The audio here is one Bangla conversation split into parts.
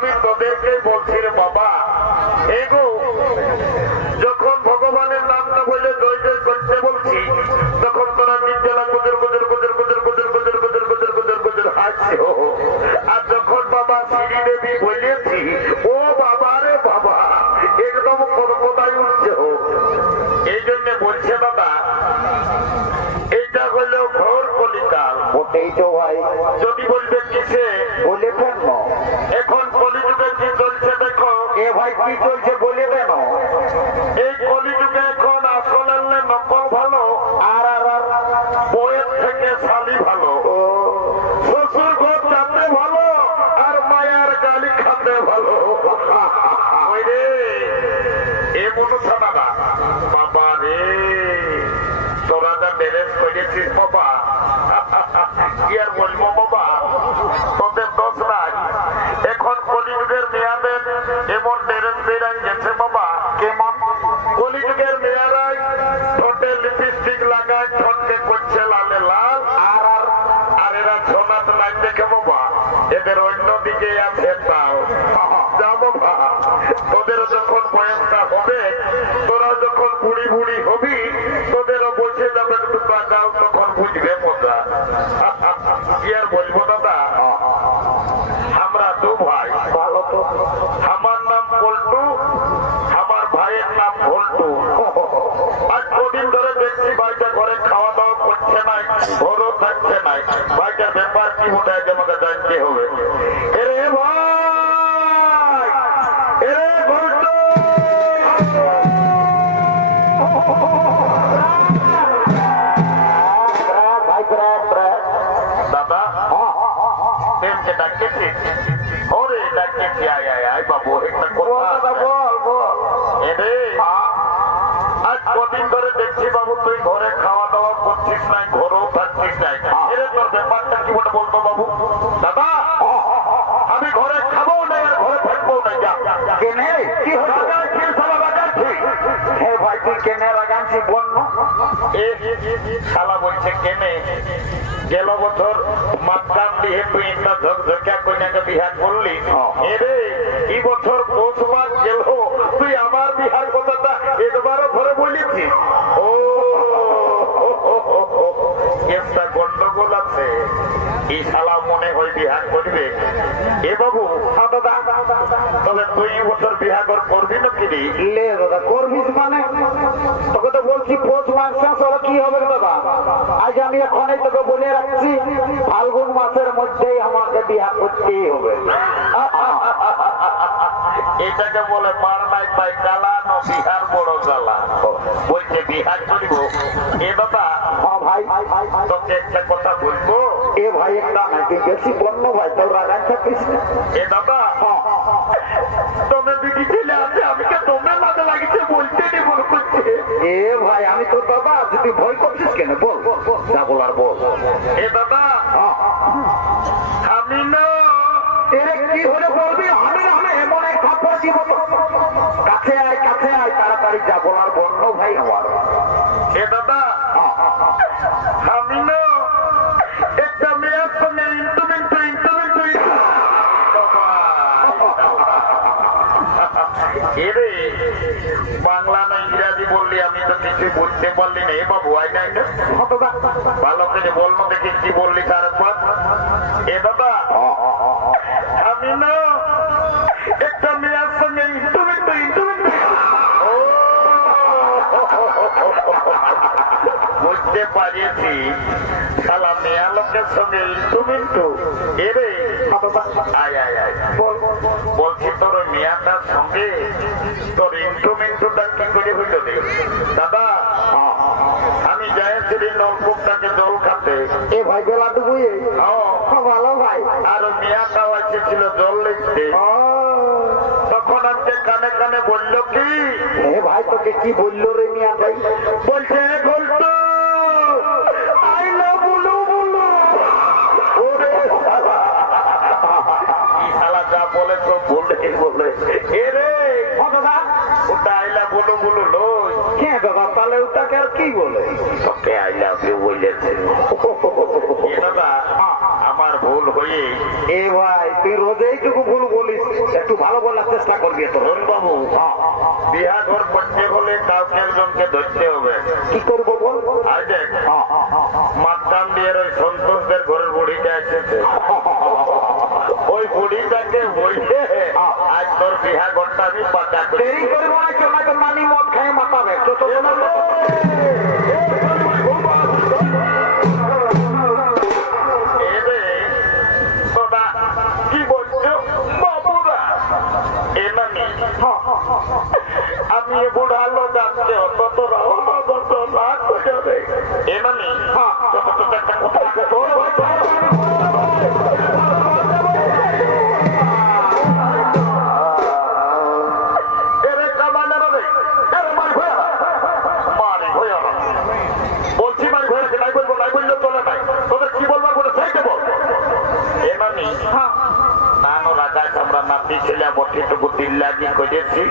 আমি তোদেরকে বলছি রে বাবা, এগো যখন ভগবানের নাম না বলে জয় জয় করতে বলছি, তখন তোরা নির্জলা গুজর গুজর গুজর গুজর গুজর গুজর গুজর গুজর গুজর গুজর হাসছে। আর যখন বাবা শ্রী দেবী বলেছি, ও বাবা রে বাবা, একদম কোথায় উঠছে। এই জন্য বলছে বাবা, এইটা হলো ঘোর কলিকাল। ওটাই তো ভাই। যদি বলবে কিসে বলে কেন? এখন কলিযুগে কি চলছে দেখো। এ ভাই কি চলছে বলে কেন? এই কলিযুগে এখন আসল আনলে নকল ভালো, আর বইয়ের থেকে শালি ভালো, শ্বশুর ঘর যাতে ভালো, আর মায়ার গালি খাতে ভালো। ওই রে এ মনুষ্য দাদা, বাবা রে তোরা যা ম্যারেজ করেছিস বাবা, কি আর বলবো বাবা, তোদের দোষ নাই। এখন কলিযুগের মেয়াদের এমন ম্যারেজ বেড়াই গেছে বাবা। কেমন? কলিযুগের মেয়েরাই ঠোঁটে লিপস্টিক লাগায়, ঠোঁটকে করছে লালে লাল, আর এরা সোনাত লাইন দেখে বাবা এদের অন্যদিকে আছে। তাও যা বাবা, তোদের যখন বয়সটা হবে, তোরা যখন বুড়ি বুড়ি হবি, তোদেরও বসে যাবে দুটা গাল, তখন বুঝবে মজা। কি আর বলবো দাদা, আমরা দু ভাই। আমার নাম পল্টু, আমার ভাইয়ের নাম ভল্টু। আজ কদিন ধরে দেখছি ভাইটা ঘরে খাওয়া দাওয়া করছে নাই, ঘরও থাকছে নাই। ভাইটার ব্যাপার কি মনে হয় আমাকে জানতে হবে। এরে ভাই, এরে ভল্টু, দাদা প্রেমকে ডাকতেছি। ওরে ডাকতেছি, আয় আয় আয় বাবু, একটা কথা বল। এরে আজ কদিন ধরে দেখছি বাবু তুই ঘরে খাওয়া দাওয়া করছিস নাই, ঘরেও থাকছিস নাই। এরে তোর ব্যাপারটা কি বলে বলতো বাবু? দাদা আমি ঘরে খাবো না, আর ঘরে থাকবো না। যা কেনে কি হলো? হে ভাই তুই কেনে লাগাচ্ছি বন্য? শালা বলছে কেনে, গেল বছর মাতকাম দিয়ে তুই একটা ঝকঝকা কন্যাকে বিহা করলি, এরে এই বছর পৌষ মাস গেল, তুই আমার বিহার কথাটা একবারও ঘরে বলেছিস। ও একটা গন্ডগোল আছে, এই শালা মনে হয় বিহার করবে। এ বাবু তবে তুই বছর বিহা করবি না কিনি? লে দাদা করবিস মানে? তোকে তো বলছি পৌষ মাস শেষ হলো, কি হবে দাদা? আজ আমি এখনই তোকে বলে রাখছি, ফাল্গুন মাসের মধ্যেই আমাকে বিয়া করতেই হবে। এটাকে বলে মার নাই পাই কালা, ন বিহার বড় জ্বালা। বলছে বিহার করিব। এ বাবা ভাই তোকে একটা কথা বলবো। এ ভাই একটা না, তুই বেশি বন্য ভাই, তোর রাগান থাকিস না। এ দাদা তোমে দিদি ছেলে আছে, আমি কে তোমরা মাঝে লাগিছে বলতে নেই মনে করছে। এ ভাই আমি তোর বাবা, তুই ভয় করছিস কেন? বল যা বলার বল। এ দাদা আমি না, এরে কি হলে বলবি? আমি না, আমি এমন এক খাপড় দিব। কাছে আয় তাড়াতাড়ি, যা বলার বন্য ভাই আমার। এ দাদা আমি না একটা মেয়ের সঙ্গে এরে বাংলা না ইংরাজি বললি, আমি তো কিছু বুঝতে পারলি না। এ বাবু আই না, ভালো করে বল না দেখি কি বললি তার উপর। এ দাদা আমি না একটা মেয়ের সঙ্গে বুঝতে পারিয়েছি, শালা মেয়া লোকের সঙ্গে ইন্টু এরে আয় আয় আয়। বলছি তোর মেয়াটার সঙ্গে তোর ইন্টুটা কি করে হইল রে দাদা? আমি যাইছিলি নলকূপটাকে জল খাতে। এ ভাই বেলা ডুবুই ভালো ভাই, আর মেয়াটাও এসেছিল জল লিখতে। তখন আমাকে কানে কানে বলল কি, এ ভাই তোকে কি বললো রে মিয়া ভাই? বলছে বলতো যা বলে তো বলে বলে এরে দাদা ওটা আইলা বলো বলো লই। হ্যাঁ দাদা তাহলে ওটাকে আর কি বলে? তোকে আই লাভ ইউ বলেছে। দাদা আমার ভুল হয়ে। এ ভাই তুই রোজ এইটুকু ভুল বলিস, একটু ভালো বলার চেষ্টা করবি তো বাবু। বিয়া ঘর করতে হলে কাউকে একজনকে ধরতে হবে। কি করবো বল? আজ দেখ মাকাম দিয়ে ওই সন্তোষদের ঘরের বুড়িটা এসেছে, ওই বুড়িটাকে বইলে আজ তোর বিয়া ঘরটা আমি পাকা করি। দেরি করবো না, চলে তো মানি মদ খাই মাতাবে তো কি বলছো বাবুরা? আমি এ বুড়া লোক আনতে হতো তোরা না করে এমানি একটা কথা আছে তোর বলছি মারি ভয়াকে নাই বলবো, নাই বললে চলে নাই। তোদের কি বলবার বলে চাইতে বল। এমানি নানো রাজায় আমরা নাতি ছেলে বটিটুকু দিল লাগি করেছি।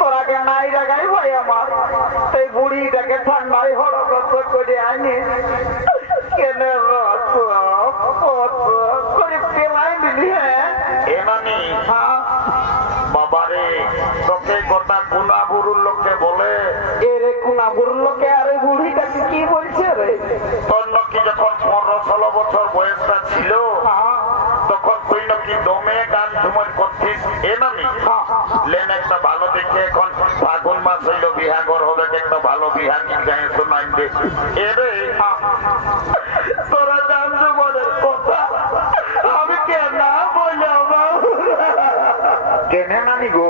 তোরাকে নাই জায়গায় ভাই আমার সেই বুড়িটাকে ঠান্ডায় হড়গত করে আনি কেন করে পেলাই দিলি। এমানি বাবারে তোকে গোটা গুণাবুরুর লোককে বলে এরে গুণাবুরুর লোকে আরে বুড়িটাকে কি বলছে রে? তোর নাকি যখন 15-16 বছর বয়সটা ছিল তখন তুই নাকি দমে গান ঝুমর করছিস। এমানি লেন একটা ভালো দেখে এখন ফাগুন মাস হইল বিহাগর হবে, একটা ভালো বিহা গীত গায়ে শোনাই দে। এরে তোরা গান ঝুমরের কথা আমি কেন বলবো? কেনে নানি গো,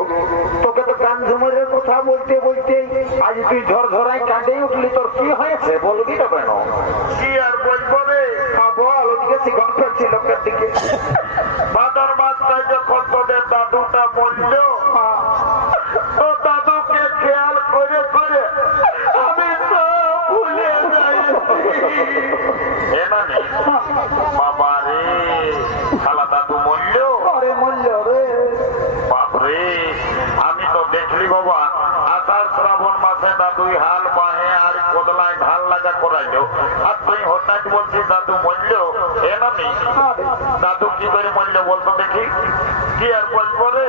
তোকে তো গান ঝুমরের কথা বলতে বলতে আজ তুই ঝরঝরাই কাঁদে উঠলি, তোর কি হয়েছে বলবি তো কেন? কি আর বলবো রে? বল, ওদিকে শিখন ফেলছি লোকের দিকে। ভাদর মাসটায় যখন তোদের দাদুটা বলল তো দাদুকে খেয়াল করে করে আমি তো ভুলে যাই। এমানি বাবা রে, খালা দাদু মরল। আরে মূল্য রে বাপরে, আমি তো দেখলি বাবা আষাঢ় শ্রাবণ মাসে দাদুই হাল বাহে আর কোদলায় ঢাল লাগা করাইল, আর তুই হঠাৎ বলছিস দাদু মরল। এমানি দাদু কি করে মরল বলতো দেখি? কি আর বলবো রে?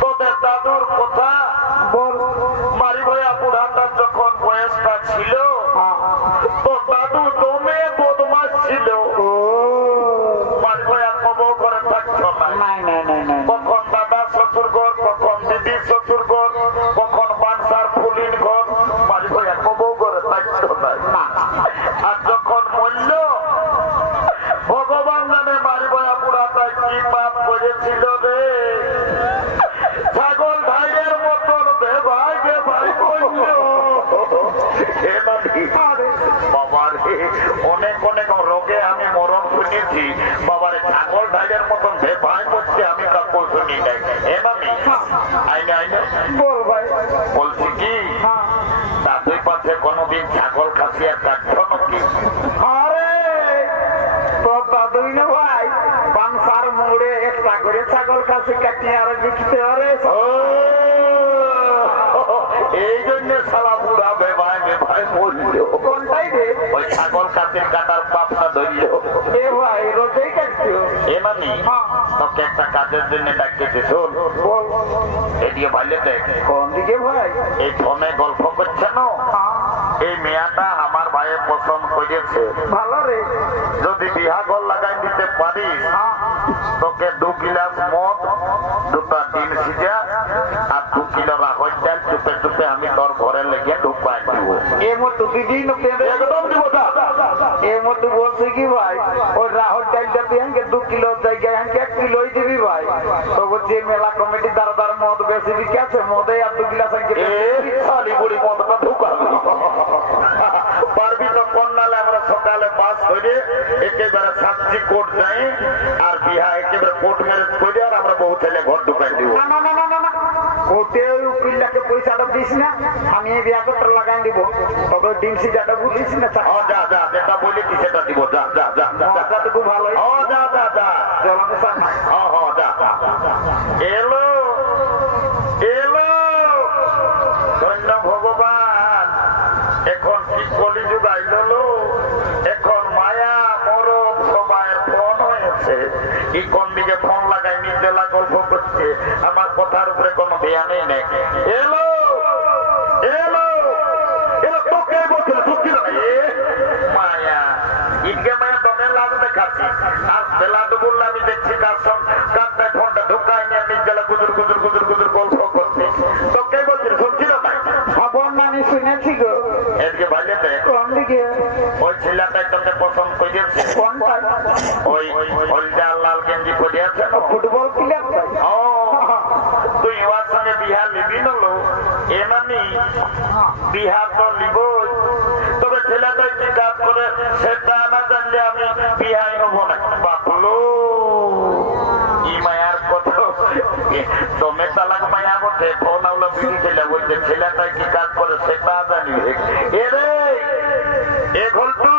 তোদের দাদুর কথা বল। মারি ভয়া বুড়াটার যখন বয়সটা ছিল তো দাদু দমে বদমাস ছিল। মারি ভয়া কবর করে থাকতো না। কখন দাদা শ্বশুর ঘর, কখন দিদি শ্বশুর ঘর, কখন বানসার ফুলিন ঘর, মারি ভয়া কবর করে থাকতো না। আর যখন মরল ভগবান জানে মারি ভয়া বুড়াটা কি পাপ করেছিল রে। ছাগল ভাইয়ের মতন ভাইকে ভাই বলল। বাবার অনেক অনেক রোগে আমি মরণ শুনেছি। বাবারে ছাগল ভাইয়ের মতন ভাই করছে আমি কাপড় শুনি নাই। এমামি আইনে আইনে বল ভাই। বলছি কি দাদুই পাশে কোনদিন ছাগল খাসি আর কাটছ নাকি? আরে তোর দাদুই না ভাই পানসার মোড়ে একটা করে ছাগল কাছে কাটিয়ে আর বিকতে পারে। এই জন্য সারা বুড়া বেভাই বেভাই বলল। কোনটাই রে? ওই ছাগল কাছের কাটার পাপটা ধরল। এ ভাই রোজেই কাটছিও? এমানি তোকে একটা কাজের জন্য ডাকতেছি, শোন। বল। এদিকে ভাইলে দেখ। কোন দিকে ভাই? এই ফোনে গল্প করছে না, এই মেয়াটা আমার ভাইয়ের পছন্দ করেছে। ভালো রে। যদি বিহা ঘর লাগাই দিতে পারিস তোকে 2 গিলাস মদ, 2টা ডিম সিজা আর 2 কিলো রাহর চাল চুপে চুপে আমি তোর ঘরে লেগে ঢুকাই দিব। এ মতো দিদি একদম দিব না। এ মতো বলছে কি ভাই ওই রাহর ডালটা তুই আমাকে 2 কিলো জায়গায় আমাকে 1 কিলোই দিবি ভাই। তো বলছি মেলা কমিটি দ্বারা দ্বারা মদ বেশি বিকে আছে, মদে আর 2 গিলাস আমাকে শালি বুড়ি মদটা ঢুকাবি পারবি তো? কন্যালে আমরা সকালে বাস ধরে একেবারে সাক্ষী কোর্ট যাই আর বিহা একেবারে কোর্ট ম্যারেজ করে আর আমরা বহু ছেলে ঘর ঢুকাই দিব। কোর্টে ওই উকিলটাকে পয়সাটা দিস না, আমি এই বিয়া করতে লাগাই দিব। তবে ডিম সিজাটা বলিস না। যা যা, যেটা বলি কি সেটা দিব। যা যা যা যা, খুব ভালো। যা যা যা, যা। এলো এলো, ধন্য ভগবান। এখন কি কলিযুগ আইল, এখন মায়া মরদ সবাই ফোন হয়েছে। কি কোন দিকে ফোন লাগাই নির্জলা গল্প করছে, আমার কথার উপরে কোনো ধ্যানই নেই। এলো এলো এলো তোকে বলছিল সত্যি না মায়া ঈদকে মায়া দমে লাভ দেখাচ্ছি। আর বেলা ডুবুল আমি দেখছি কান্দায় ফোনটা ঢুকাই নিয়ে নির্জলা গুজুর গুজুর গুজুর গুজুর গল্প করছে। তোকে বলছিল সত্যি না ভাই? খবর মানে শুনেছি গো। এদিকে ভাইলে কোন দিকে? ওই ছেলেটাই তোকে পছন্দ করেছে। কোনটা? ওই হলদা লাল গেঞ্জি পরে আছে ফুটবল প্লেয়ার। ও তুই ওর সঙ্গে বিহার নিবি নলো এমানি বিহার তো নিবই, তবে ছেলেটাই কি কাজ করে সেটা না জানলে আমি বিহাই হব না। বাপলো ই মায়ার কথা তুমি তালাক মায়া বটে ফোন আউলা বিড়ি ছেলে বলছে ছেলেটাই কি কাজ করে সেটা জানিবে। এরে এ ঘন্টু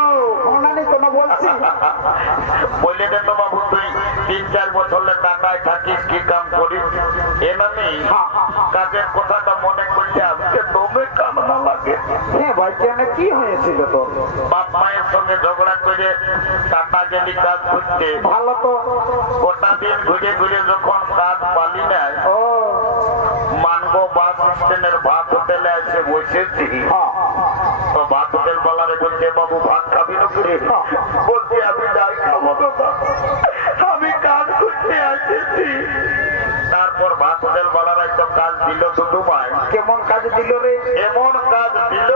বলে দে তো বাবু তুই 3-4 বছর টাকায় থাকিস কি কাম করিস এমনি কাজের কথাটা মনে করলে আজকে দমে কামনা লাগে। হ্যাঁ ভাই কেন কি হয়েছিল তোর? বাপ মায়ের সঙ্গে ঝগড়া করে টাকা গেলি কাজ করতে ভালো তো গোটা দিন ঘুরে ঘুরে যখন কাজ পালি নাই মানবো বাস স্ট্যান্ডের ভাত হোটেলে এসে বসেছি। তো ভাত হোটেল বলারে বলছে বাবু ভাত খাবি না করে বলছি আমি যাই খাবো না আমি কাজ করতে আসেছি। তারপর ভাত হোটেল বলার একটা কাজ দিল দুটো মায়। কেমন কাজ দিল রে? এমন কাজ দিল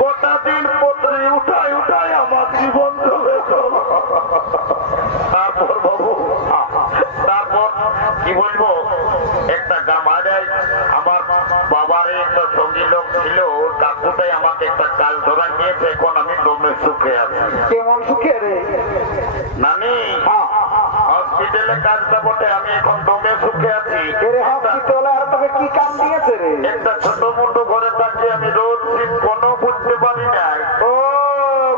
গোটা দিন পত্রে উঠায় উঠায় আমার জীবন চলে গেল। তারপর বাবু তারপর কি বলবো একটা গামাজায় আমার বাবার একটা সঙ্গী লোক ছিল কাকুটাই আমাকে একটা কাজ ধরা নিয়েছে। এখন আমি দমে সুখে আছি। কেমন সুখে রে? নানি হসপিটালে কাজটা বটে আমি এখন দমে সুখে আছি। হসপিটালে আর তোকে কি কাম দিয়েছে রে? একটা ছোট মোটো ঘরে থাকি আমি রোজ শীত কোনো বুঝতে পারি নাই। ও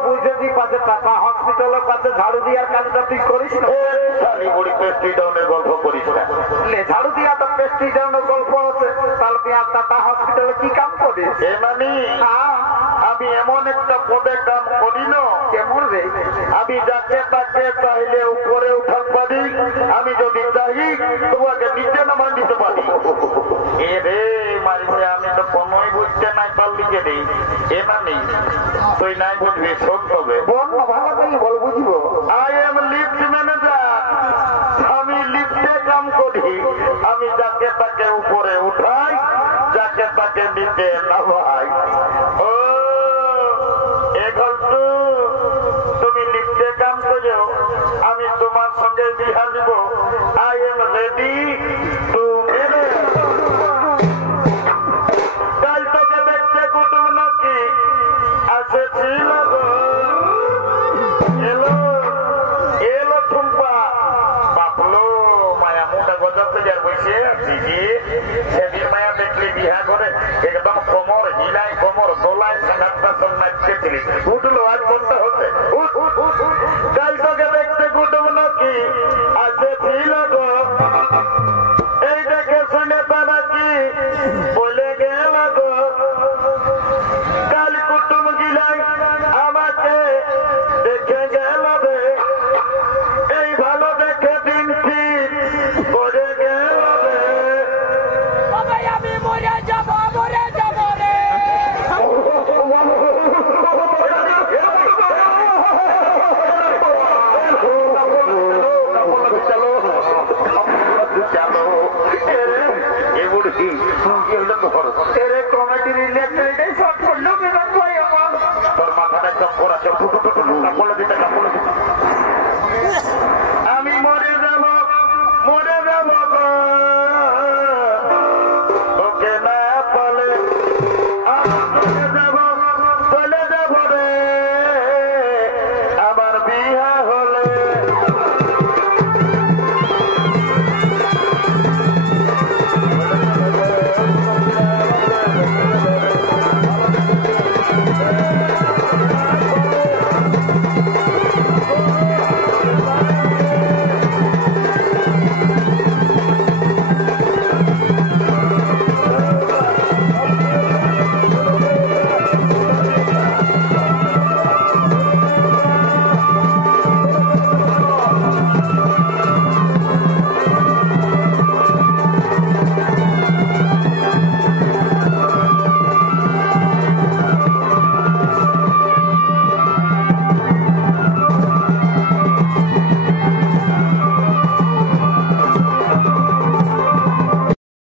বুঝেছি পাশে টাকা হসপিটালের পাশে ঝাড়ু দিয়ার কাজটা তুই করিস না? বুড়ি পেস্ট্রি ডাউনের গল্প করিস না। ঝাড়ু দিয়া তো পেস্ট্রি ডাউনের গল্প আছে, তাহলে তুই আর টাকা হসপিটালে কি কাম করিস? আমি এমন একটা পদে কাম করি না। কেমন রে? আমি যাকে তাকে চাইলে উপরে উঠান পারি, আমি যদি চাই তোমাকে নিচে নামা দিতে পারি। এ রে মারিবে আমি তো কোনোই বুঝতে নাই তার লিখে দিই এমানি তুই নাই বুঝবি শোন তবে ভালো করলে বল বুঝবো। আই এম লিফট ম্যানেজার, আমি লিফটে কাম করি। আমি যাকে তাকে উপরে উঠাই, যাকে তাকে নিচে নামাই। ও এখন তো তুমি লিফটে কাম করো, আমি তোমার সঙ্গে বিহা দিব। I am ready to marriage. কাল তোকে দেখতে কুটুম নাকি আসেছিল গো। এলো এলো ঠুম্পা বাপলো মায়া মোটা গজাতে যার বসে আছি কি সেদিন মায়া দেখলি বিহা করে একদম কোমর হিলাই কোমর দোলায় সানাতটা সব নাচতেছিলি উঠলো আজ মনটা হতে কাল তোকে দেখতে কুটুম নাকি আসেছিল গো। এই দেখে শুনে তারা কি বলে গেল গো। কাল কুটুম গিলাই আমাকে দেখে গেল রে, এই ভালো দেখে দিন কি করে গেল রে। আমি মরে যাব রে। তোর মাথাটা চক্কর আছে বলে দিতে